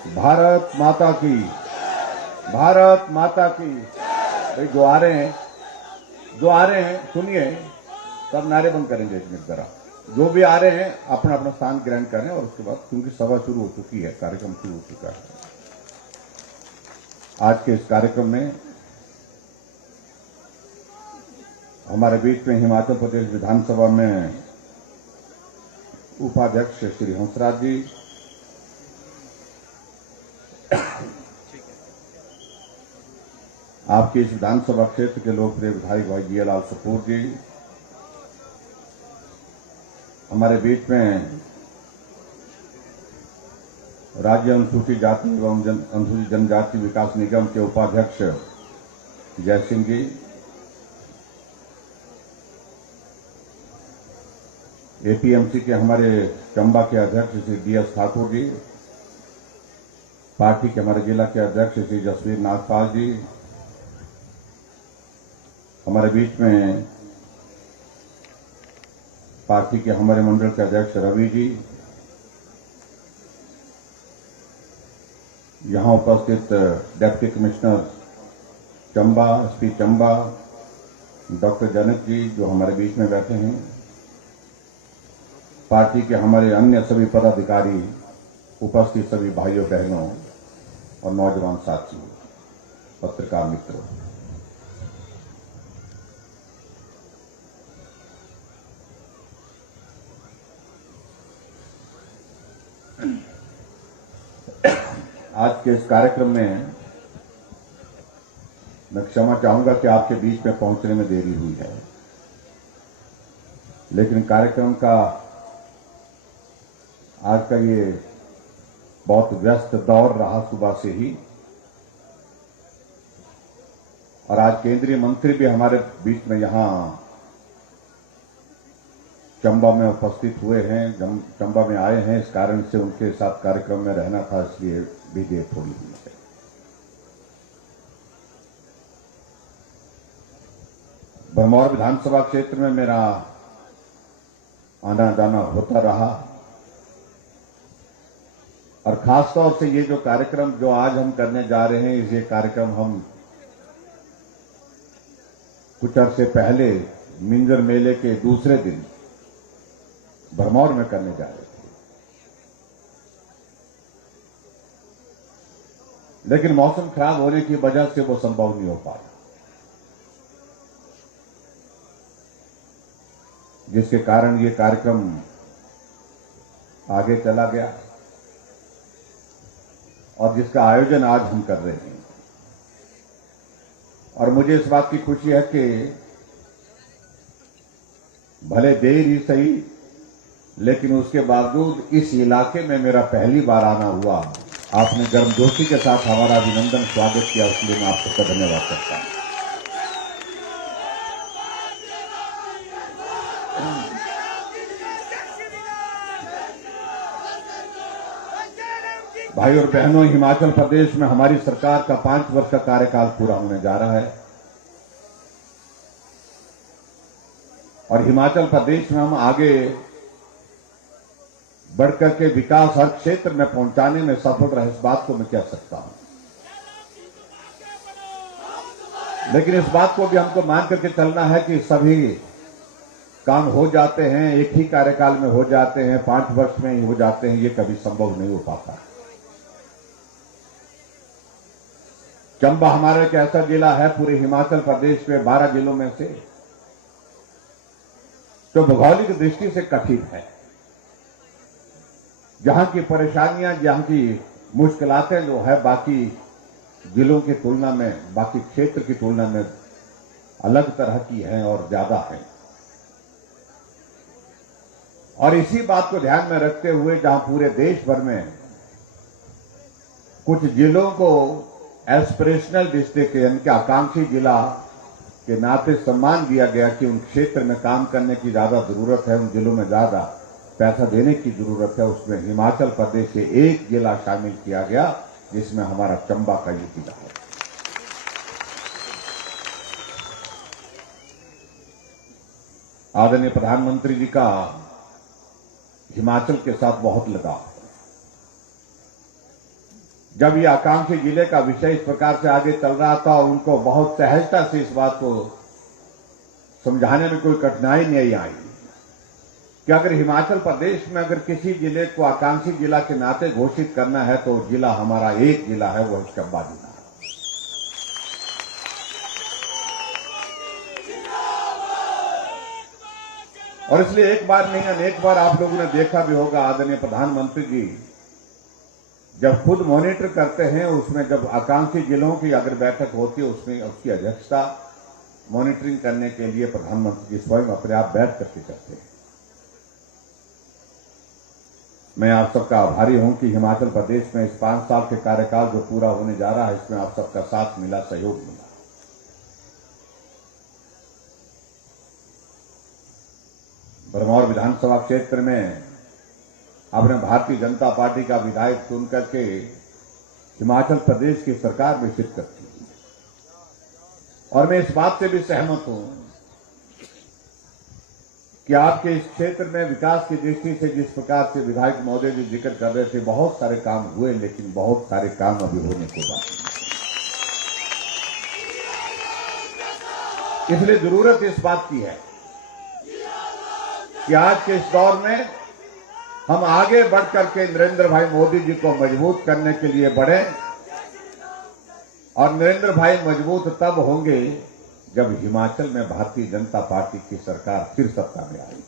भारत माता की, भारत माता की। भाई जो आ रहे हैं सुनिए, सब नारे बंद करेंगे एक मिनट जरा। जो भी आ रहे हैं अपना अपना स्थान ग्रहण करें और उसके बाद, क्योंकि सभा शुरू हो चुकी है, कार्यक्रम शुरू हो चुका है। आज के इस कार्यक्रम में हमारे बीच में हिमाचल प्रदेश विधानसभा में उपाध्यक्ष श्री हंसराज जी, आपके इस विधानसभा क्षेत्र के लोकप्रिय विधायक भाई जीएलाल कपूर जी, हमारे बीच में राज्य अनुसूचित जाति एवं अनुसूचित जनजाति विकास निगम के उपाध्यक्ष जय सिंह जी, एपीएमसी के हमारे चंबा के अध्यक्ष श्री डीएस ठाकुर जी, पार्टी के हमारे जिला के अध्यक्ष श्री जसवीर नागपाल जी, हमारे बीच में पार्टी के हमारे मंडल के अध्यक्ष रवि जी, यहां उपस्थित deputy commissioner Chamba, SP Chamba doctor Janak ji जो हमारे बीच में बैठे हैं, पार्टी के हमारे अन्य सभी पदाधिकारी, उपस्थित सभी भाइयों बहनों और नौजवान साथियों, पत्रकार मित्रों, आज के इस कार्यक्रम में मैं क्षमा चाहूंगा कि आपके बीच में पहुंचने में देरी हुई है, लेकिन कार्यक्रम का आज का ये बहुत व्यस्त दौर रहा सुबह से ही, और आज केंद्रीय मंत्री भी हमारे बीच में यहां चंबा में उपस्थित हुए हैं, चंबा में आए हैं, इस कारण से उनके साथ कार्यक्रम में रहना था, इसलिए भी देर थोड़ी हुई है। भरमौर विधानसभा क्षेत्र में मेरा आना जाना होता रहा, और खासतौर से ये जो कार्यक्रम जो आज हम करने जा रहे हैं, ये कार्यक्रम हम कुछ अरसे पहले मिंजर मेले के दूसरे दिन भरमौर में करने जा रहे थे, लेकिन मौसम खराब होने की वजह से वो संभव नहीं हो पाया, जिसके कारण ये कार्यक्रम आगे चला गया और जिसका आयोजन आज हम कर रहे हैं। और मुझे इस बात की खुशी है कि भले देर ही सही, लेकिन उसके बावजूद इस इलाके में मेरा पहली बार आना हुआ। आपने गर्मजोशी के साथ हमारा अभिनंदन स्वागत किया, उसके लिए मैं आप सबका धन्यवाद करता हूं। भाई और बहनों, हिमाचल प्रदेश में हमारी सरकार का 5 वर्ष का कार्यकाल पूरा होने जा रहा है, और हिमाचल प्रदेश में हम आगे बढ़कर के विकास हर क्षेत्र में पहुंचाने में सफल रहे, इस बात को मैं कह सकता हूं। लेकिन इस बात को भी हमको मान करके चलना है कि सभी काम हो जाते हैं, एक ही कार्यकाल में हो जाते हैं, 5 वर्ष में ही हो जाते हैं, ये कभी संभव नहीं हो पाता। चंबा हमारा एक ऐसा जिला है पूरे हिमाचल प्रदेश में 12 जिलों में से जो भौगोलिक दृष्टि से कठिन है, जहां की परेशानियां, जहां की मुश्किलातें जो है बाकी जिलों की तुलना में, बाकी क्षेत्र की तुलना में अलग तरह की हैं और ज्यादा हैं। और इसी बात को ध्यान में रखते हुए जहां पूरे देश भर में कुछ जिलों को एस्पिरेशनल डिस्ट्रिक्ट यानी कि आकांक्षी जिला के नाते सम्मान दिया गया कि उन क्षेत्र में काम करने की ज्यादा जरूरत है, उन जिलों में ज्यादा पैसा देने की जरूरत है, उसमें हिमाचल प्रदेश से एक जिला शामिल किया गया, जिसमें हमारा चंबा का ये जिला है। आदरणीय प्रधानमंत्री जी का हिमाचल के साथ बहुत लगाव है। जब ये आकांक्षी जिले का विषय इस प्रकार से आगे चल रहा था और उनको बहुत सहजता से इस बात को समझाने में कोई कठिनाई नहीं आई कि अगर हिमाचल प्रदेश में अगर किसी जिले को आकांक्षी जिला के नाते घोषित करना है तो जिला हमारा एक जिला है, वह चंबा जिला है। और इसलिए एक बार नहीं अनेक बार आप लोगों ने देखा भी होगा, आदरणीय प्रधानमंत्री जी जब खुद मॉनिटर करते हैं, उसमें जब आकांक्षी जिलों की अगर बैठक होती है उसमें उसकी अध्यक्षता मॉनिटरिंग करने के लिए प्रधानमंत्री जी स्वयं अपने आप बैठ करके करते हैं। मैं आप सबका आभारी हूं कि हिमाचल प्रदेश में इस 5 साल के कार्यकाल जो पूरा होने जा रहा है, इसमें आप सबका साथ मिला, सहयोग मिला। भरमौर विधानसभा क्षेत्र में आपने भारतीय जनता पार्टी का विधायक चुन करके हिमाचल प्रदेश की सरकार में शिरकत की और मैं इस बात से भी सहमत हूं कि आपके इस क्षेत्र में विकास की दृष्टि से जिस प्रकार से विधायक महोदय जी जिक्र कर रहे थे, बहुत सारे काम हुए, लेकिन बहुत सारे काम अभी होने को बाकी। इसलिए जरूरत इस बात की है कि आज के इस दौर में हम आगे बढ़ करके नरेंद्र भाई मोदी जी को मजबूत करने के लिए बढ़े और नरेंद्र भाई मजबूत तब होंगे जब हिमाचल में भारतीय जनता पार्टी की सरकार फिर सत्ता में आई।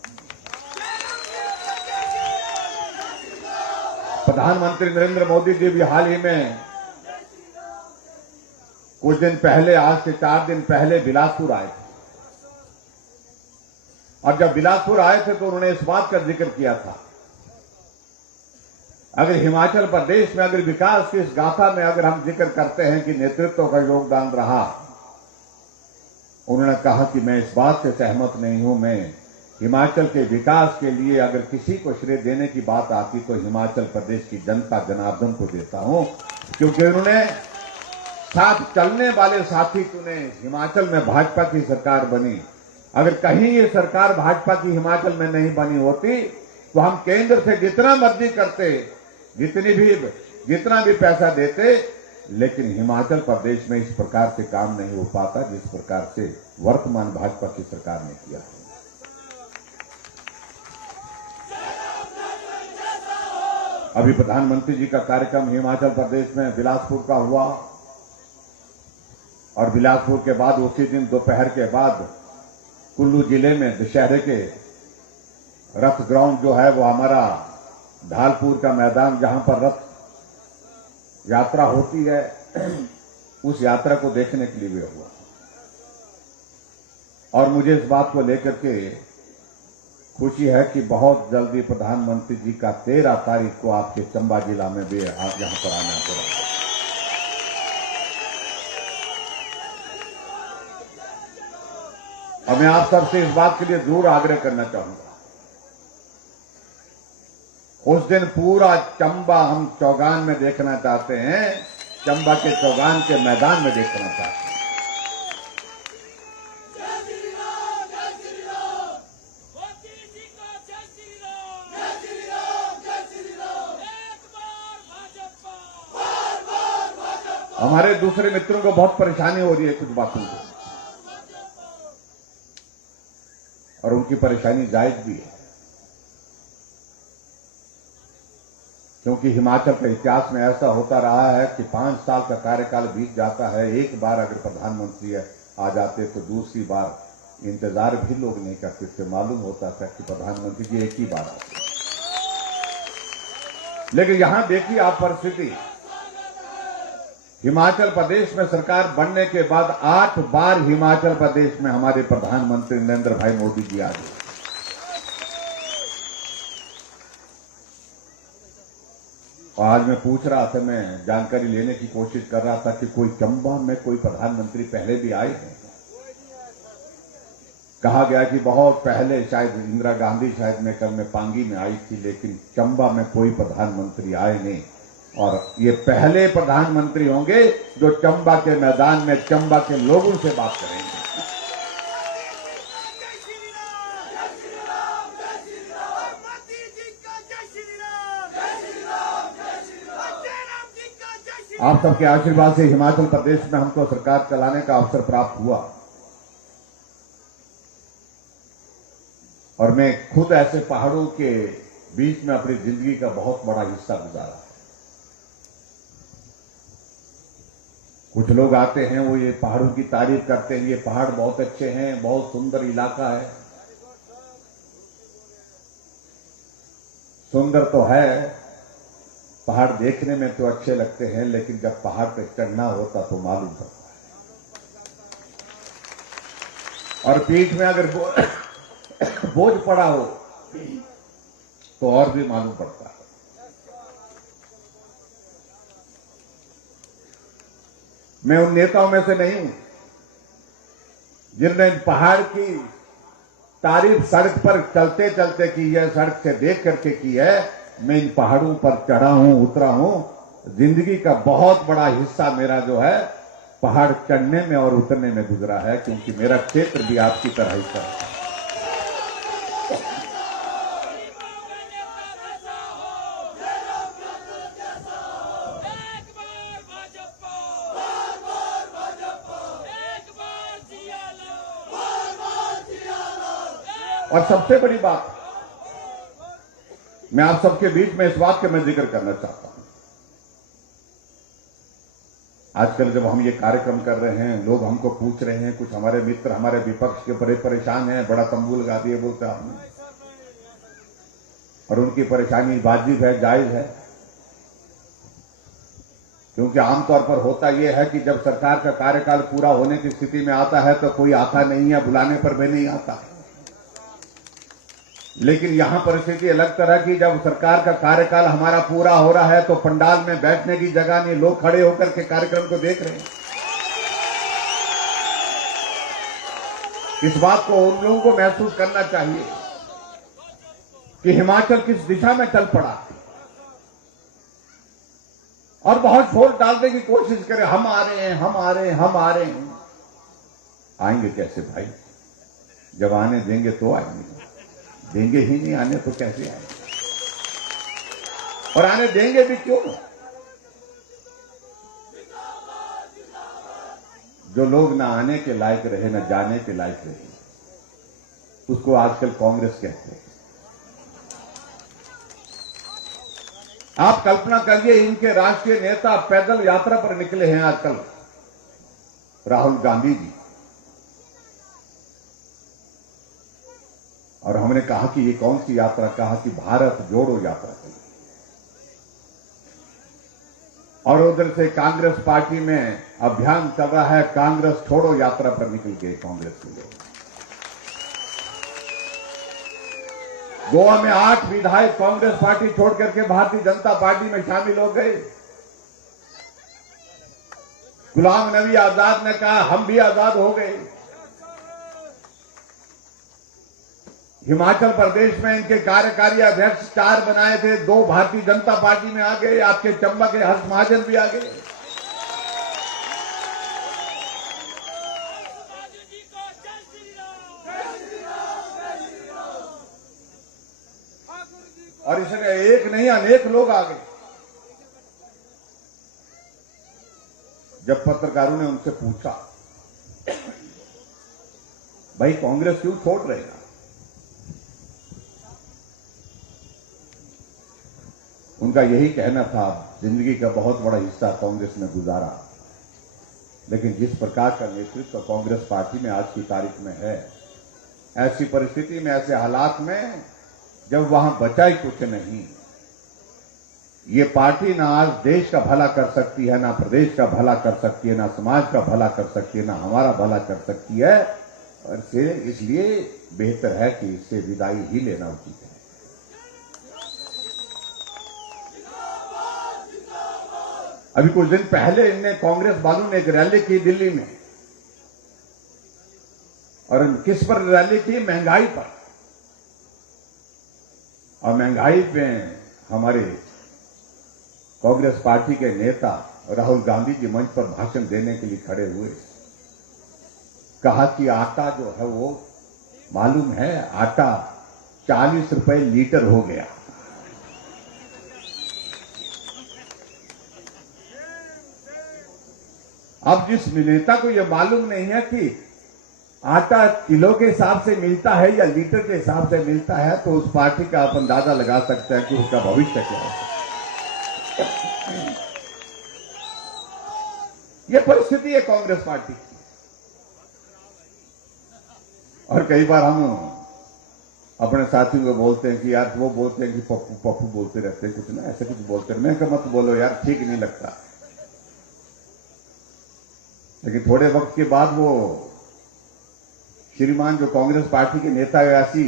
प्रधानमंत्री नरेंद्र मोदी जी भी हाल ही में कुछ दिन पहले, आज से 4 दिन पहले बिलासपुर आए थे और जब बिलासपुर आए थे तो उन्होंने इस बात का जिक्र किया था, अगर हिमाचल प्रदेश में अगर विकास की इस गाथा में अगर हम जिक्र करते हैं कि नेतृत्व का योगदान रहा, उन्होंने कहा कि मैं इस बात से सहमत नहीं हूं। मैं हिमाचल के विकास के लिए अगर किसी को श्रेय देने की बात आती तो हिमाचल प्रदेश की जनता जनार्दन को देता हूं, क्योंकि उन्होंने साथ चलने वाले साथी चुने। हिमाचल में भाजपा की सरकार बनी। अगर कहीं ये सरकार भाजपा की हिमाचल में नहीं बनी होती तो हम केंद्र से जितना मर्जी करते, जितना भी पैसा देते, लेकिन हिमाचल प्रदेश में इस प्रकार से काम नहीं हो पाता जिस प्रकार से वर्तमान भाजपा की सरकार ने किया है। अभी प्रधानमंत्री जी का कार्यक्रम हिमाचल प्रदेश में बिलासपुर का हुआ और बिलासपुर के बाद उसी दिन दोपहर के बाद कुल्लू जिले में दशहरे के रथ ग्राउंड जो है वो हमारा ढालपुर का मैदान, जहां पर रथ यात्रा होती है, उस यात्रा को देखने के लिए भी हुआ। और मुझे इस बात को लेकर के खुशी है कि बहुत जल्दी प्रधानमंत्री जी का 13 तारीख को आपके चंबा जिला में भी आप यहां पर आना हो रहा है। और मैं आप सबसे इस बात के लिए जरूर आग्रह करना चाहूंगा, उस दिन पूरा चंबा हम चौगान में देखना चाहते हैं, चंबा के चौगान के मैदान में देखना चाहते हैं। हमारे दूसरे मित्रों को बहुत परेशानी हो रही है कुछ बातों को, और उनकी परेशानी जायज भी है, क्योंकि हिमाचल के इतिहास में ऐसा होता रहा है कि 5 साल का कार्यकाल बीत जाता है, एक बार अगर प्रधानमंत्री आ जाते तो दूसरी बार इंतजार भी लोग नहीं करते थे। मालूम होता था कि प्रधानमंत्री जी एक ही बार आते। लेकिन यहां देखिए आप परिस्थिति, हिमाचल प्रदेश में सरकार बनने के बाद 8 बार हिमाचल प्रदेश में हमारे प्रधानमंत्री नरेंद्र भाई मोदी जी आ गए। और आज मैं पूछ रहा था, मैं जानकारी लेने की कोशिश कर रहा था कि कोई चंबा में कोई प्रधानमंत्री पहले भी आए हैं। कहा गया कि बहुत पहले शायद इंदिरा गांधी शायद में पांगी में आई थी, लेकिन चंबा में कोई प्रधानमंत्री आए नहीं। और ये पहले प्रधानमंत्री होंगे जो चंबा के मैदान में चंबा के लोगों से बात करेंगे। आप सबके आशीर्वाद से हिमाचल प्रदेश में हमको सरकार चलाने का अवसर प्राप्त हुआ और मैं खुद ऐसे पहाड़ों के बीच में अपनी जिंदगी का बहुत बड़ा हिस्सा गुजारा। कुछ लोग आते हैं, वो ये पहाड़ों की तारीफ करते हैं, ये पहाड़ बहुत अच्छे हैं, बहुत सुंदर इलाका है। सुंदर तो है, पहाड़ देखने में तो अच्छे लगते हैं, लेकिन जब पहाड़ पे चढ़ना होता तो मालूम पड़ता है। और पीठ में अगर बोझ पड़ा हो तो और भी मालूम पड़ता है। मैं उन नेताओं में से नहीं हूं जिनने पहाड़ की तारीफ सड़क पर चलते चलते की है, सड़क से देख करके की है। मैं इन पहाड़ों पर चढ़ा हूं, उतरा हूं। जिंदगी का बहुत बड़ा हिस्सा मेरा जो है पहाड़ चढ़ने में और उतरने में गुजरा है, क्योंकि मेरा क्षेत्र भी आपकी तरह ही है। और सबसे बड़ी बात मैं आप सबके बीच में इस बात का मैं जिक्र करना चाहता हूं। आजकल जब हम ये कार्यक्रम कर रहे हैं, लोग हमको पूछ रहे हैं, कुछ हमारे मित्र हमारे विपक्ष के बड़े परेशान हैं, बड़ा तंबू लगा दिए बोलते आपने, और उनकी परेशानी वाजिब है, जायज है। क्योंकि आमतौर पर होता यह है कि जब सरकार का कार्यकाल पूरा होने की स्थिति में आता है तो कोई आता नहीं है, बुलाने पर भी नहीं आता है। लेकिन यहां परिस्थिति अलग तरह की, जब सरकार का कार्यकाल हमारा पूरा हो रहा है तो पंडाल में बैठने की जगह नहीं, लोग खड़े होकर के कार्यक्रम को देख रहे हैं। इस बात को उन लोगों को महसूस करना चाहिए कि हिमाचल किस दिशा में चल पड़ा और बहुत शोर डालने की कोशिश करें, हम आ रहे हैं, हम आ रहे हैं, हम आ रहे हैं। आएंगे कैसे भाई? जब आने देंगे तो आएंगे, देंगे ही नहीं आने तो कैसे आएंगे? और आने देंगे भी क्यों? जो लोग ना आने के लायक रहे, ना जाने के लायक रहे, उसको आजकल कांग्रेस कहते हैं। आप कल्पना करिए, इनके राष्ट्रीय नेता पैदल यात्रा पर निकले हैं आजकल, राहुल गांधी जी। और हमने कहा कि ये कौन सी यात्रा? कहा कि भारत जोड़ो यात्रा करिए। और उधर से कांग्रेस पार्टी में अभियान चल रहा है, कांग्रेस छोड़ो यात्रा पर निकल गए कांग्रेस के लोग। गोवा में 8 विधायक कांग्रेस पार्टी छोड़ करके भारतीय जनता पार्टी में शामिल हो गए। गुलाम नबी आजाद ने कहा हम भी आजाद हो गए। हिमाचल प्रदेश में इनके कार्यकारी अध्यक्ष 4 बनाए थे, 2 भारतीय जनता पार्टी में आ गए। आपके चंबा के हर्ष महाजन भी आ गए। और इसमें एक नहीं अनेक लोग आ गए। जब पत्रकारों ने उनसे पूछा भाई कांग्रेस क्यों छोड़ रहे हैं, उनका यही कहना था, जिंदगी का बहुत बड़ा हिस्सा कांग्रेस में गुजारा, लेकिन जिस प्रकार का नेतृत्व कांग्रेस पार्टी में आज की तारीख में है, ऐसी परिस्थिति में, ऐसे हालात में, जब वहां बचा ही कुछ नहीं, ये पार्टी ना आज देश का भला कर सकती है, ना प्रदेश का भला कर सकती है, ना समाज का भला कर सकती है, ना हमारा भला कर सकती है। और इसलिए बेहतर है कि इससे विदाई ही लेना उचित है। अभी कुछ दिन पहले इनने कांग्रेस वालों ने एक रैली की दिल्ली में, और किस पर रैली की? महंगाई पर। और महंगाई में हमारे कांग्रेस पार्टी के नेता राहुल गांधी जी मंच पर भाषण देने के लिए खड़े हुए। कहा कि आटा जो है वो मालूम है, आटा 40 रुपए लीटर हो गया। अब जिस नेता को यह मालूम नहीं है कि आटा किलो के हिसाब से मिलता है या लीटर के हिसाब से मिलता है, तो उस पार्टी का आप अंदाजा लगा सकते हैं कि उसका भविष्य क्या है। यह परिस्थिति है कांग्रेस पार्टी की। और कई बार हम अपने साथियों को बोलते हैं कि यार, वो बोलते हैं कि पप्पू पप्पू बोलते रहते हैं, कुछ ना ऐसे कुछ बोलते हैं। मैं कहा मत बोलो यार, ठीक नहीं लगता। लेकिन थोड़े वक्त के बाद वो श्रीमान जो कांग्रेस पार्टी के नेता ऐसी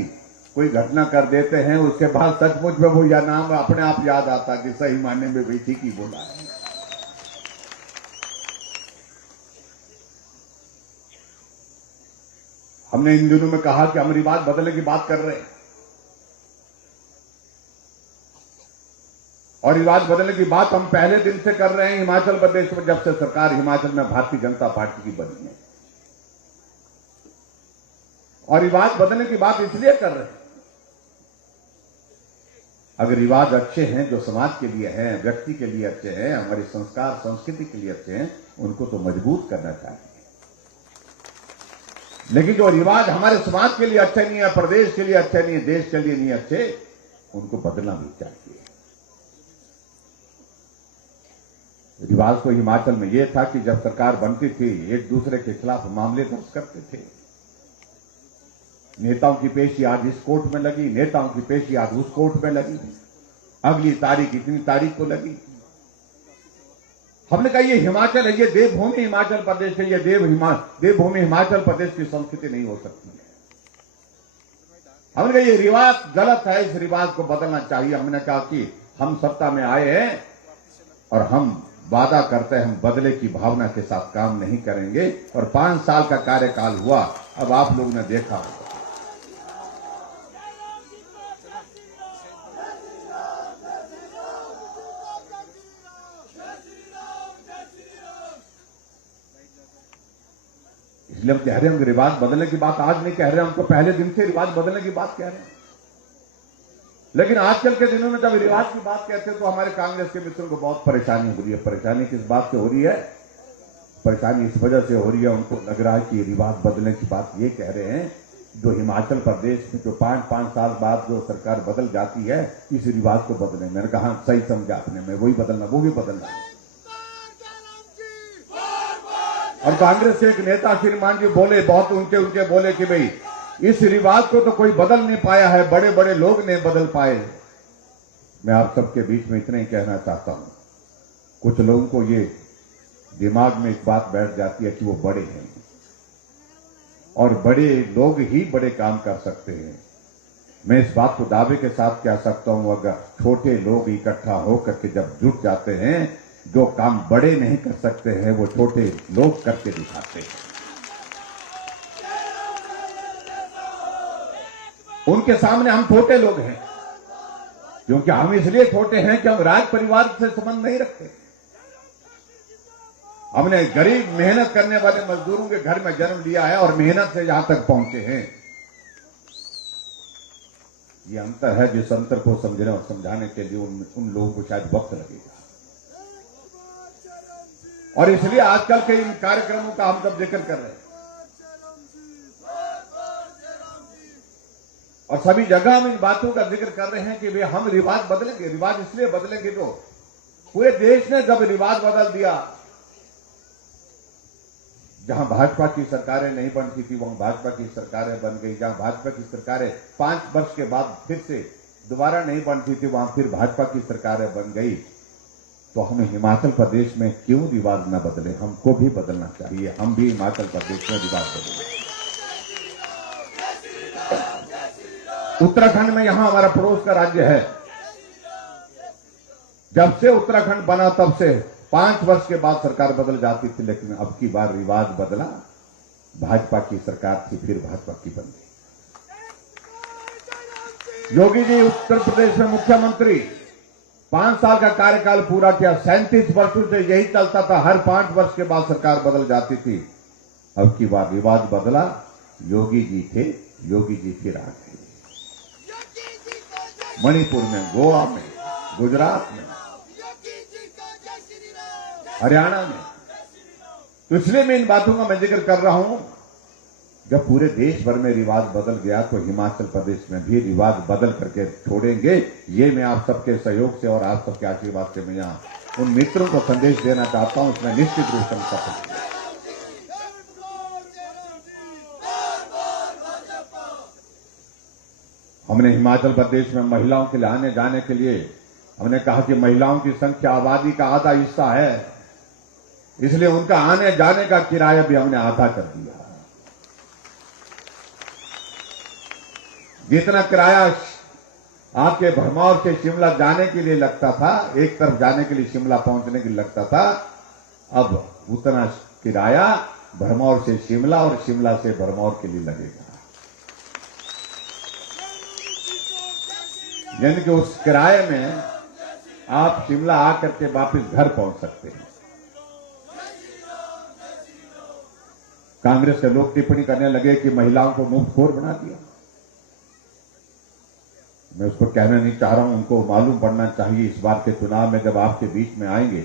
कोई घटना कर देते हैं, उसके बाद सचमुच में वो यह नाम अपने आप याद आता कि सही मायने में भी ठीक ही बोला है। हमने इन दिनों में कहा कि हम रिवाज बदलने की बात कर रहे हैं, और रिवाज बदलने की बात हम पहले दिन से कर रहे हैं हिमाचल प्रदेश में, जब से सरकार हिमाचल में भारतीय जनता पार्टी की बनी है। और रिवाज बदलने की बात इसलिए कर रहे हैं, अगर रिवाज अच्छे हैं, जो समाज के लिए हैं, व्यक्ति के लिए अच्छे हैं, हमारी संस्कार संस्कृति के लिए अच्छे हैं, उनको तो मजबूत करना चाहिए। लेकिन जो रिवाज हमारे समाज के लिए अच्छे नहीं है, प्रदेश के लिए अच्छे नहीं है, देश के लिए नहीं अच्छे, उनको बदलना भी चाहिए। रिवाज तो हिमाचल में यह था कि जब सरकार बनती थी, एक दूसरे के खिलाफ मामले दर्ज करते थे। नेताओं की पेशी आज इस कोर्ट में लगी, नेताओं की पेशी आज उस कोर्ट में लगी, अगली तारीख इतनी तारीख को लगी। हमने कहा ये हिमाचल है, ये देवभूमि हिमाचल प्रदेश है, ये देवभूमि हिमाचल प्रदेश की संस्कृति नहीं हो सकती है। हमने कहा ये रिवाज गलत है, इस रिवाज को बदलना चाहिए। हमने कहा कि हम सत्ता में आए हैं और हम वादा करते हैं, हम बदले की भावना के साथ काम नहीं करेंगे। और 5 साल का कार्यकाल हुआ, अब आप लोगों ने देखा होगा इसलिए हम कह रहे हैं कि रिवाज बदलने की बात आज नहीं कह रहे हैं, हम तो पहले दिन से रिवाज बदलने की बात कह रहे हैं। लेकिन आजकल के दिनों में जब रिवाज की बात कहते हैं तो हमारे कांग्रेस के मित्रों को बहुत परेशानी हो रही है। परेशानी किस बात से हो रही है? परेशानी इस वजह से हो रही है, उनको लग रहा है कि रिवाज बदलने की बात ये कह रहे हैं, जो हिमाचल प्रदेश में जो 5-5 साल बाद जो सरकार बदल जाती है, इस रिवाज को बदले। मैंने कहा सही समझा आपने, मैं वही बदलना, वो भी बदलना। और कांग्रेस के एक नेता श्रीमान जी बोले, बहुत उनके बोले कि भाई इस रिवाज को तो कोई बदल नहीं पाया है, बड़े बड़े लोग नहीं बदल पाए। मैं आप सबके बीच में इतना ही कहना चाहता हूं, कुछ लोगों को ये दिमाग में एक बात बैठ जाती है कि वो बड़े हैं और बड़े लोग ही बड़े काम कर सकते हैं। मैं इस बात को दावे के साथ कह सकता हूं, अगर छोटे लोग इकट्ठा होकर के जब जुट जाते हैं, जो काम बड़े नहीं कर सकते हैं वो छोटे लोग करके दिखाते हैं। उनके सामने हम छोटे लोग हैं, क्योंकि हम इसलिए छोटे हैं कि हम राज परिवार से संबंध नहीं रखते। हमने गरीब मेहनत करने वाले मजदूरों के घर में जन्म लिया है और मेहनत से यहां तक पहुंचे हैं। ये अंतर है, जिस अंतर को समझने और समझाने के लिए उन लोगों को शायद वक्त लगेगा। और इसलिए आजकल के इन कार्यक्रमों का हम सब जिक्र कर रहे हैं और सभी जगह हम इन बातों का जिक्र कर रहे हैं कि भाई हम रिवाज बदलेंगे। रिवाज इसलिए बदलेंगे तो पूरे देश ने जब रिवाज बदल दिया, जहां भाजपा की सरकारें नहीं बनती थी वहां भाजपा की सरकारें बन गई, जहां भाजपा की सरकारें 5 वर्ष के बाद फिर से दोबारा नहीं बनती थी वहां फिर भाजपा की सरकारें बन गई। तो हमें हिमाचल प्रदेश में क्यों रिवाज न बदले? हमको भी बदलना चाहिए, हम भी हिमाचल प्रदेश में रिवाज बदलें। उत्तराखंड में यहां हमारा पड़ोस का राज्य है, जब से उत्तराखंड बना तब से 5 वर्ष के बाद सरकार बदल जाती थी, लेकिन अब की बार रिवाज बदला, भाजपा की सरकार थी, फिर भाजपा की बन गई। योगी जी उत्तर प्रदेश में मुख्यमंत्री, 5 साल का कार्यकाल पूरा किया, 37 वर्षों से यही चलता था, हर 5 वर्ष के बाद सरकार बदल जाती थी। अब की बार रिवाज बदला, योगी जी थे, योगी जी फिर आ गए। मणिपुर में, गोवा में, गुजरात में, हरियाणा में तो इसलिए मैं इन बातों का मैं जिक्र कर रहा हूं। जब पूरे देश भर में रिवाज बदल गया तो हिमाचल प्रदेश में भी रिवाज बदल करके छोड़ेंगे। ये मैं आप सबके सहयोग से और आप सबके आशीर्वाद से मैं यहां उन मित्रों को संदेश देना चाहता हूं। इसमें निश्चित रूप से सफल। हमने हिमाचल प्रदेश में महिलाओं के लिए आने जाने के लिए हमने कहा कि महिलाओं की संख्या आबादी का आधा हिस्सा है, इसलिए उनका आने जाने का किराया भी हमने आधा कर दिया। जितना किराया आपके भरमौर से शिमला जाने के लिए लगता था, एक तरफ जाने के लिए शिमला पहुंचने के लिए लगता था, अब उतना किराया भरमौर से शिमला और शिमला से भरमौर के लिए लगेगा। यानी कि उस किराए में आप शिमला आकर के वापस घर पहुंच सकते हैं। कांग्रेस के लोग टिप्पणी करने लगे कि महिलाओं को मुफ्तखोर बना दिया। मैं उसको कहना नहीं चाह रहा हूं, उनको मालूम पड़ना चाहिए। इस बार के चुनाव में जब आपके बीच में आएंगे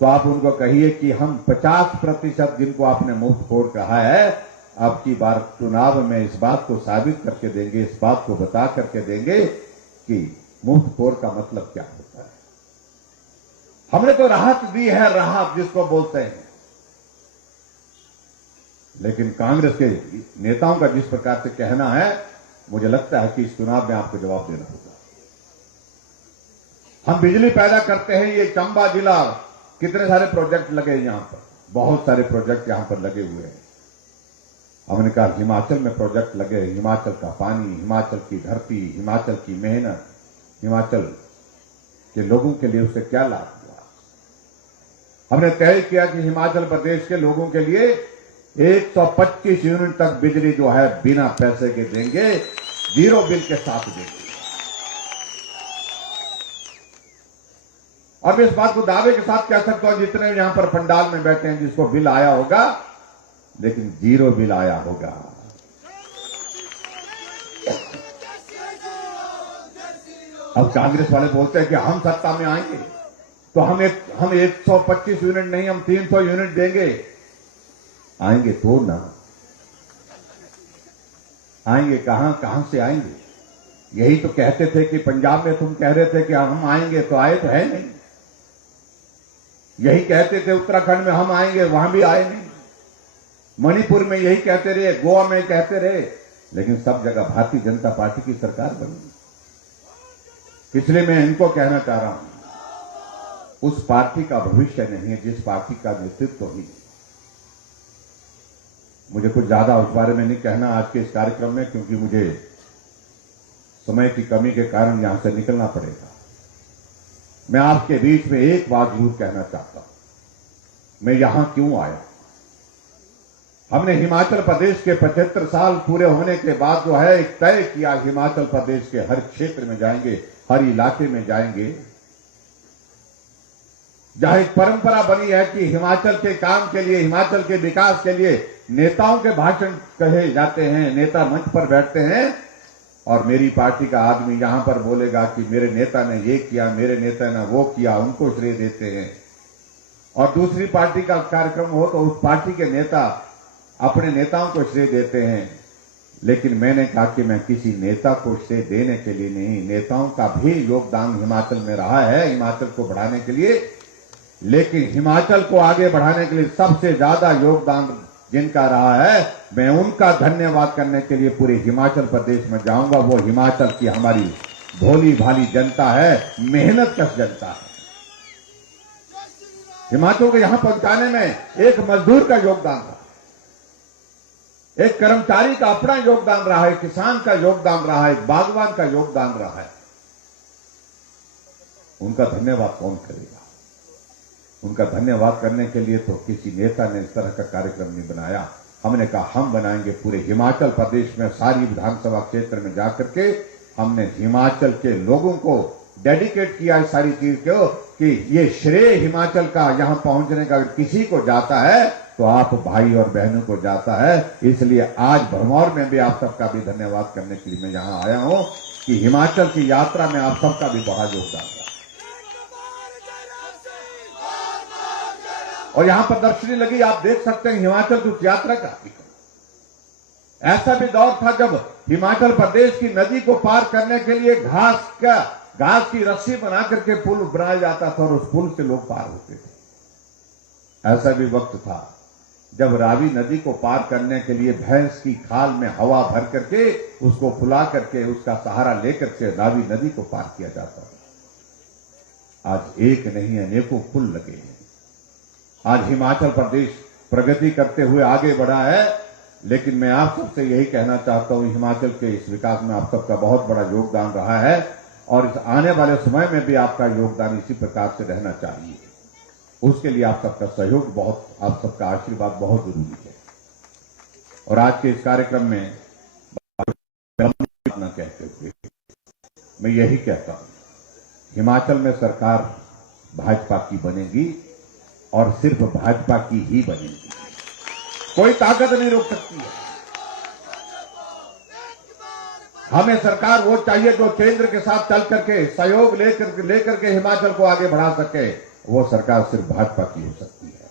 तो आप उनको कहिए कि हम 50% जिनको आपने मुफ्तखोर कहा है, अब की बार चुनाव में इस बात को साबित करके देंगे, इस बात को बता करके देंगे कि मुफ्तखोर का मतलब क्या होता है। हमने तो राहत दी है, राहत जिसको बोलते हैं, लेकिन कांग्रेस के नेताओं का जिस प्रकार से कहना है, मुझे लगता है कि इस चुनाव में आपको जवाब देना होगा। हम बिजली पैदा करते हैं, ये चंबा जिला कितने सारे प्रोजेक्ट लगे यहां पर, बहुत सारे प्रोजेक्ट यहां पर लगे हुए हैं। हमने कहा हिमाचल में प्रोजेक्ट लगे, हिमाचल का पानी, हिमाचल की धरती, हिमाचल की मेहनत, हिमाचल के लोगों के लिए उससे क्या लाभ हुआ। हमने तय किया कि हिमाचल प्रदेश के लोगों के लिए 125 यूनिट तक बिजली जो है बिना पैसे के देंगे, जीरो बिल के साथ देंगे। और मैं इस बात को दावे के साथ कह सकता हूं, जितने यहां पर पंडाल में बैठे हैं जिसको बिल आया होगा, लेकिन जीरो बिल आया होगा। अब कांग्रेस वाले बोलते हैं कि हम सत्ता में आएंगे तो हम 125 यूनिट नहीं, हम 300 यूनिट देंगे। आएंगे तो ना, आएंगे कहां से आएंगे। यही तो कहते थे कि पंजाब में तुम कह रहे थे कि हम आएंगे, तो आए तो है नहीं। यही कहते थे उत्तराखंड में हम आएंगे, वहां भी आए नहीं। मणिपुर में यही कहते रहे, गोवा में कहते रहे, लेकिन सब जगह भारतीय जनता पार्टी की सरकार बनी। इसलिए मैं इनको कहना चाह रहा हूं, उस पार्टी का भविष्य नहीं है जिस पार्टी का नेतृत्व ही नहीं। मुझे कुछ ज्यादा उस बारे में नहीं कहना आज के इस कार्यक्रम में, क्योंकि मुझे समय की कमी के कारण यहां से निकलना पड़ेगा। मैं आपके बीच में एक बात जरूर कहना चाहता हूं, मैं यहां क्यों आया। हमने हिमाचल प्रदेश के 75 साल पूरे होने के बाद जो है एक तय किया, हिमाचल प्रदेश के हर क्षेत्र में जाएंगे, हर इलाके में जाएंगे। जहां एक परंपरा बनी है कि हिमाचल के काम के लिए, हिमाचल के विकास के लिए नेताओं के भाषण कहे जाते हैं, नेता मंच पर बैठते हैं और मेरी पार्टी का आदमी यहां पर बोलेगा कि मेरे नेता ने ये किया, मेरे नेता ने वो किया, उनको श्रेय देते हैं। और दूसरी पार्टी का कार्यक्रम हो तो उस पार्टी के नेता अपने नेताओं को श्रेय देते हैं। लेकिन मैंने कहा कि मैं किसी नेता को श्रेय देने के लिए नहीं, नेताओं का भी योगदान हिमाचल में रहा है हिमाचल को बढ़ाने के लिए, लेकिन हिमाचल को आगे बढ़ाने के लिए सबसे ज्यादा योगदान जिनका रहा है, मैं उनका धन्यवाद करने के लिए पूरे हिमाचल प्रदेश में जाऊंगा। वो हिमाचल की हमारी भोली भाली जनता है, मेहनत कश जनता है। हिमाचल को यहां पहुंचाने में एक मजदूर का योगदान रहा, एक कर्मचारी का अपना योगदान रहा है, किसान का योगदान रहा है, एक बागवान का योगदान रहा है। उनका धन्यवाद कौन करेगा। उनका धन्यवाद करने के लिए तो किसी नेता ने इस तरह का कार्यक्रम नहीं बनाया। हमने कहा हम बनाएंगे। पूरे हिमाचल प्रदेश में सारी विधानसभा क्षेत्र में जाकर के हमने हिमाचल के लोगों को डेडिकेट किया इस सारी चीज को, कि ये श्रेय हिमाचल का यहां पहुंचने का किसी को जाता है तो आप भाई और बहनों को जाता है। इसलिए आज भरमौर में भी आप सबका भी धन्यवाद करने के लिए मैं यहां आया हूं कि हिमाचल की यात्रा में आप सबका भी बड़ा योगदान रहा। और यहां प्रदर्शनी लगी, आप देख सकते हैं हिमाचल की उस यात्रा का। ऐसा भी दौर था जब हिमाचल प्रदेश की नदी को पार करने के लिए घास की रस्सी बना करके पुल बनाया जाता था और उस पुल से लोग पार होते थे। ऐसा भी वक्त था जब रावी नदी को पार करने के लिए भैंस की खाल में हवा भर करके उसको फुला करके उसका सहारा लेकर के रावी नदी को पार किया जाता था। आज एक नहीं अनेकों पुल लगे हैं। आज हिमाचल प्रदेश प्रगति करते हुए आगे बढ़ा है, लेकिन मैं आप सबसे यही कहना चाहता हूं, हिमाचल के इस विकास में आप सबका बहुत बड़ा योगदान रहा है और इस आने वाले समय में भी आपका योगदान इसी प्रकार से रहना चाहिए। उसके लिए आप सबका सहयोग आप सबका आशीर्वाद बहुत जरूरी है। और आज के इस कार्यक्रम में कहते हुए मैं यही कहता हूं, हिमाचल में सरकार भाजपा की बनेगी और सिर्फ भाजपा की ही बनेगी, कोई ताकत नहीं रोक सकती है। हमें सरकार वो चाहिए जो केंद्र के साथ चल करके सहयोग लेकर के हिमाचल को आगे बढ़ा सके। वो सरकार सिर्फ भाजपा की हो सकती है।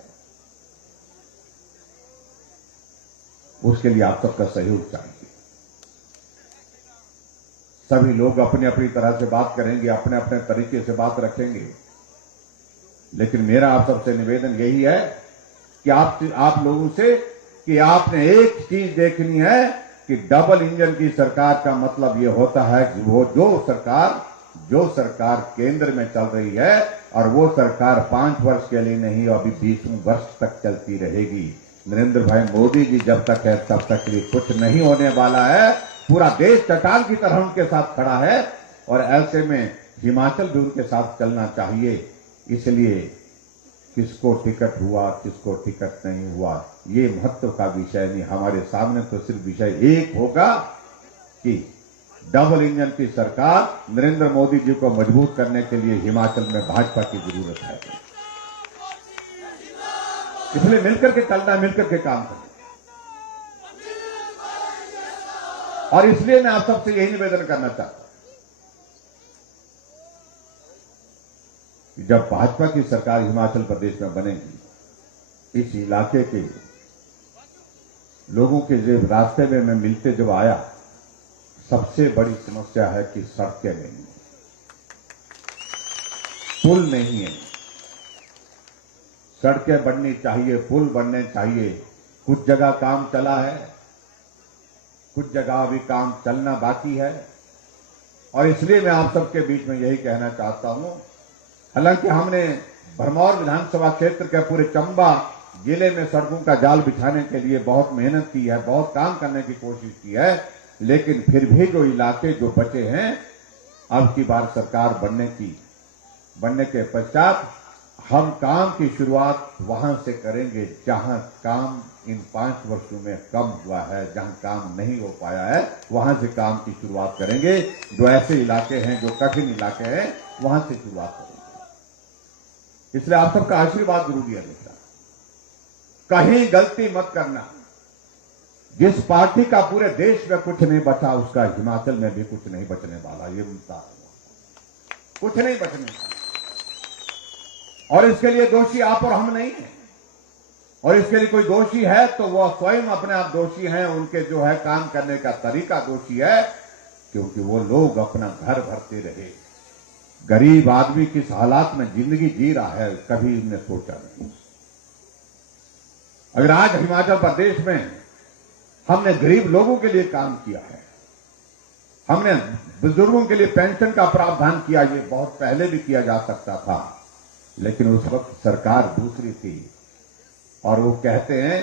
उसके लिए आप सबका सहयोग चाहिए। सभी लोग अपनी अपनी तरह से बात करेंगे, अपने अपने तरीके से बात रखेंगे, लेकिन मेरा आप सबसे निवेदन यही है कि आप लोगों से कि आपने एक चीज देखनी है कि डबल इंजन की सरकार का मतलब यह होता है कि वो जो सरकार केंद्र में चल रही है और वो सरकार 5 वर्ष के लिए नहीं, अभी 20 वर्ष तक चलती रहेगी। नरेंद्र भाई मोदी जी जब तक है तब तक के लिए कुछ नहीं होने वाला है। पूरा देश चट्टान की तरह उनके साथ खड़ा है और ऐसे में हिमाचल भी उनके साथ चलना चाहिए। इसलिए किसको टिकट हुआ किसको टिकट नहीं हुआ ये महत्व का विषय नहीं, हमारे सामने तो सिर्फ विषय एक होगा कि डबल इंजन की सरकार नरेंद्र मोदी जी को मजबूत करने के लिए हिमाचल में भाजपा की जरूरत है। इसलिए मिलकर के चलना, मिलकर के काम करना। और इसलिए मैं आप सबसे यही निवेदन करना चाहता हूं, जब भाजपा की सरकार हिमाचल प्रदेश में बनेगी, इस इलाके के लोगों के जब रास्ते में मैं मिलते जब आया, सबसे बड़ी समस्या है कि सड़कें नहीं है, पुल नहीं है। सड़कें बननी चाहिए, पुल बनने चाहिए। कुछ जगह काम चला है, कुछ जगह अभी काम चलना बाकी है। और इसलिए मैं आप सबके बीच में यही कहना चाहता हूं, हालांकि हमने भरमौर विधानसभा क्षेत्र के पूरे चंबा जिले में सड़कों का जाल बिछाने के लिए बहुत मेहनत की है, बहुत काम करने की कोशिश की है, लेकिन फिर भी जो इलाके जो बचे हैं, अब की बार सरकार बनने के पश्चात हम काम की शुरुआत वहां से करेंगे जहां काम इन 5 वर्षों में कम हुआ है, जहां काम नहीं हो पाया है, वहां से काम की शुरुआत करेंगे। जो ऐसे इलाके हैं, जो कठिन इलाके हैं, वहां से शुरुआत करेंगे। इसलिए आप सबका आशीर्वाद जरूरी है बेटा, कहीं गलती मत करना। जिस पार्टी का पूरे देश में कुछ नहीं बचा, उसका हिमाचल में भी कुछ नहीं बचने वाला। ये उल्टा कुछ नहीं बचने वाला, और इसके लिए दोषी आप और हम नहीं हैं। और इसके लिए कोई दोषी है तो वह स्वयं अपने आप दोषी हैं, उनके जो है काम करने का तरीका दोषी है, क्योंकि वो लोग अपना घर भरते रहे। गरीब आदमी किस हालात में जिंदगी जी रहा है, कभी उन्हें सोचा नहीं। अगर आज हिमाचल प्रदेश में हमने गरीब लोगों के लिए काम किया है, हमने बुजुर्गों के लिए पेंशन का प्रावधान किया, ये बहुत पहले भी किया जा सकता था, लेकिन उस वक्त सरकार दूसरी थी। और वो कहते हैं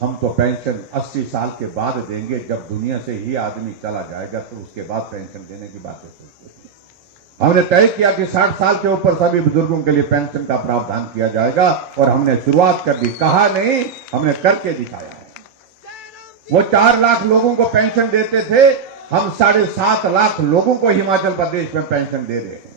हम तो पेंशन 80 साल के बाद देंगे, जब दुनिया से ही आदमी चला जाएगा तो उसके बाद पेंशन देने की बातें सोचते थे। हमने तय किया कि 60 साल के ऊपर सभी बुजुर्गों के लिए पेंशन का प्रावधान किया जाएगा, और हमने शुरुआत कर दी। कहा नहीं, हमने करके दिखाया है। वो 4 लाख लोगों को पेंशन देते थे, हम 7.5 लाख लोगों को हिमाचल प्रदेश में पेंशन दे रहे हैं।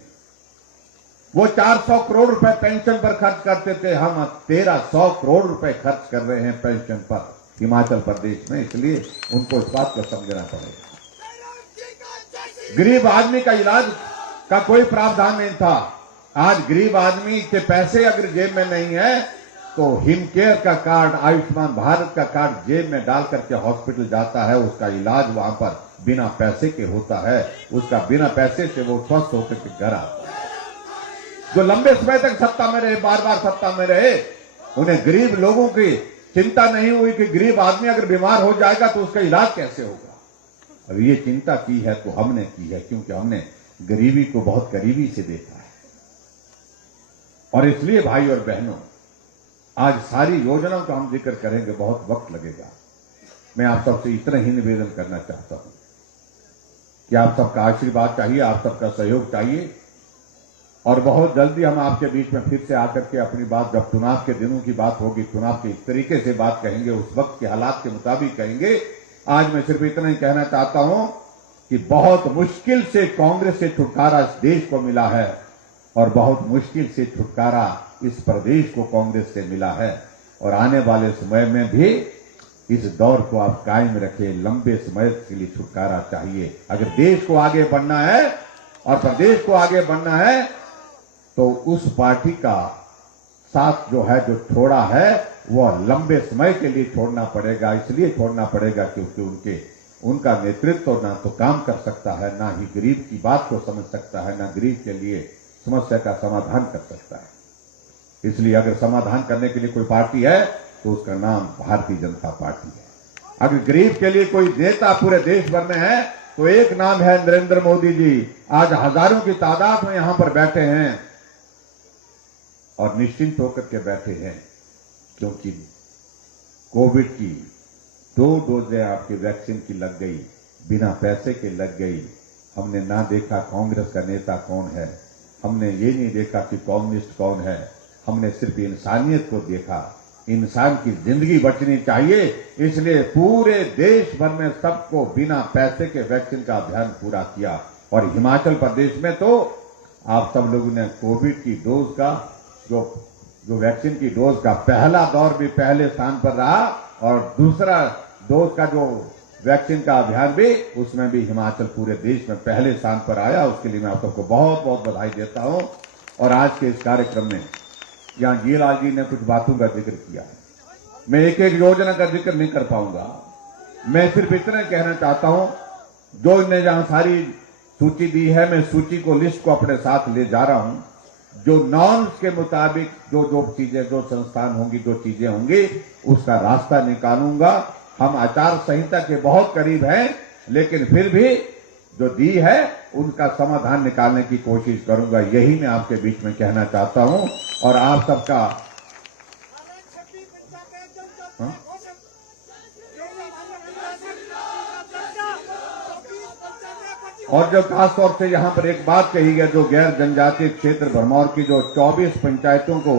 वो 400 करोड़ रुपए पेंशन पर खर्च करते थे, हम 1300 करोड़ रुपए खर्च कर रहे हैं पेंशन पर हिमाचल प्रदेश में। इसलिए उनको इस बात को समझना पड़ेगा। गरीब आदमी का इलाज का कोई प्रावधान नहीं था। आज गरीब आदमी के पैसे अगर जेब में नहीं है तो हिमकेयर का कार्ड, आयुष्मान भारत का कार्ड जेब में डाल करके हॉस्पिटल जाता है, उसका इलाज वहां पर बिना पैसे के होता है, उसका बिना पैसे से वो स्वस्थ होकर के घर आता है। जो लंबे समय तक सत्ता में रहे, बार बार सत्ता में रहे, उन्हें गरीब लोगों की चिंता नहीं हुई कि गरीब आदमी अगर बीमार हो जाएगा तो उसका इलाज कैसे होगा। अब ये चिंता की है तो हमने की है, क्योंकि हमने गरीबी को बहुत करीबी से देखा है। और इसलिए भाई और बहनों, आज सारी योजनाओं का हम जिक्र करेंगे, बहुत वक्त लगेगा। मैं आप सबसे इतना ही निवेदन करना चाहता हूं कि आप सबका आशीर्वाद चाहिए, आप सबका सहयोग चाहिए, और बहुत जल्दी हम आपके बीच में फिर से आकर के अपनी बात, जब चुनाव के दिनों की बात होगी, चुनाव के इस तरीके से बात कहेंगे, उस वक्त के हालात के मुताबिक कहेंगे। आज मैं सिर्फ इतना ही कहना चाहता हूं कि बहुत मुश्किल से कांग्रेस से छुटकारा इस देश को मिला है, और बहुत मुश्किल से छुटकारा इस प्रदेश को कांग्रेस से मिला है। और आने वाले समय में भी इस दौर को आप कायम रखें, लंबे समय के लिए छुटकारा चाहिए। अगर देश को आगे बढ़ना है और प्रदेश को आगे बढ़ना है तो उस पार्टी का साथ जो है, जो छोड़ा है, वह लंबे समय के लिए छोड़ना पड़ेगा। इसलिए छोड़ना पड़ेगा क्योंकि उनका नेतृत्व ना तो काम कर सकता है, ना ही गरीब की बात को समझ सकता है, ना गरीब के लिए समस्या का समाधान कर सकता है। इसलिए अगर समाधान करने के लिए कोई पार्टी है तो उसका नाम भारतीय जनता पार्टी है। अगर गरीब के लिए कोई नेता पूरे देश भर में है तो एक नाम है नरेंद्र मोदी जी। आज हजारों की तादाद में यहां पर बैठे हैं और निश्चिंत होकर के बैठे हैं, क्योंकि कोविड की 2 डोजें आपकी वैक्सीन की लग गई, बिना पैसे के लग गई। हमने ना देखा कांग्रेस का नेता कौन है, हमने ये नहीं देखा कि कम्युनिस्ट कौन है, हमने सिर्फ इंसानियत को देखा। इंसान की जिंदगी बचनी चाहिए, इसलिए पूरे देश भर में सबको बिना पैसे के वैक्सीन का अभियान पूरा किया। और हिमाचल प्रदेश में तो आप सब लोगों ने कोविड की डोज का जो वैक्सीन की डोज का पहला दौर भी पहले स्थान पर रहा, और दूसरा डोज का जो वैक्सीन का अभियान भी, उसमें भी हिमाचल पूरे देश में पहले स्थान पर आया। उसके लिए मैं आप सबको बहुत बहुत बधाई देता हूं। और आज के इस कार्यक्रम में यहां जीलाल जी ने कुछ बातों का जिक्र किया है, मैं एक एक योजना का जिक्र नहीं कर पाऊंगा। मैं सिर्फ इतना कहना चाहता हूं, जो इन्हें जहां सारी सूची दी है, मैं सूची को, लिस्ट को अपने साथ ले जा रहा हूं। जो नॉर्म्स के मुताबिक जो चीजें, जो संस्थान होंगी, जो चीजें होंगी, उसका रास्ता निकालूंगा। हम आचार संहिता के बहुत करीब हैं, लेकिन फिर भी जो दी है उनका समाधान निकालने की कोशिश करूंगा। यही मैं आपके बीच में कहना चाहता हूं। और आप सबका और जो खासतौर से यहां पर एक बात कही गई, जो गैर जनजातीय क्षेत्र भरमौर की जो 24 पंचायतों को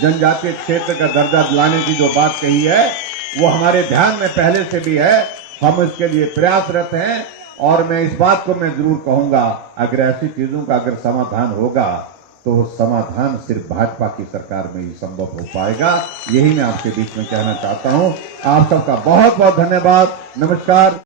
जनजातीय क्षेत्र का दर्जा दिलाने की जो बात कही है, वो हमारे ध्यान में पहले से भी है। हम इसके लिए प्रयासरत हैं, और मैं इस बात को मैं जरूर कहूंगा, अगर ऐसी चीजों का अगर समाधान होगा तो समाधान सिर्फ भाजपा की सरकार में ही संभव हो पाएगा। यही मैं आपके बीच में कहना चाहता हूं। आप सबका बहुत बहुत धन्यवाद। नमस्कार।